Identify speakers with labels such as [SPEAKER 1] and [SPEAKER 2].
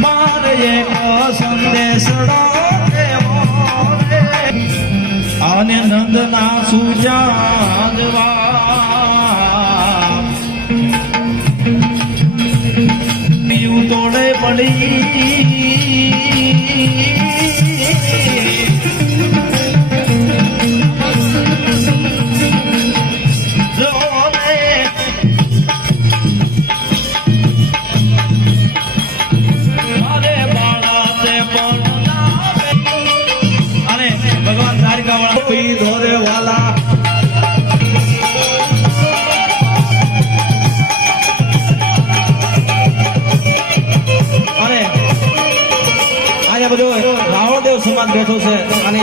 [SPEAKER 1] મારે સંદેશડો દેવો. અને નંદના સુજાગવા પીવું તોડે પડી અરે ધોરે વાલા અને આજે બધો રાવણદેવ સમાજ બેઠો છે. અને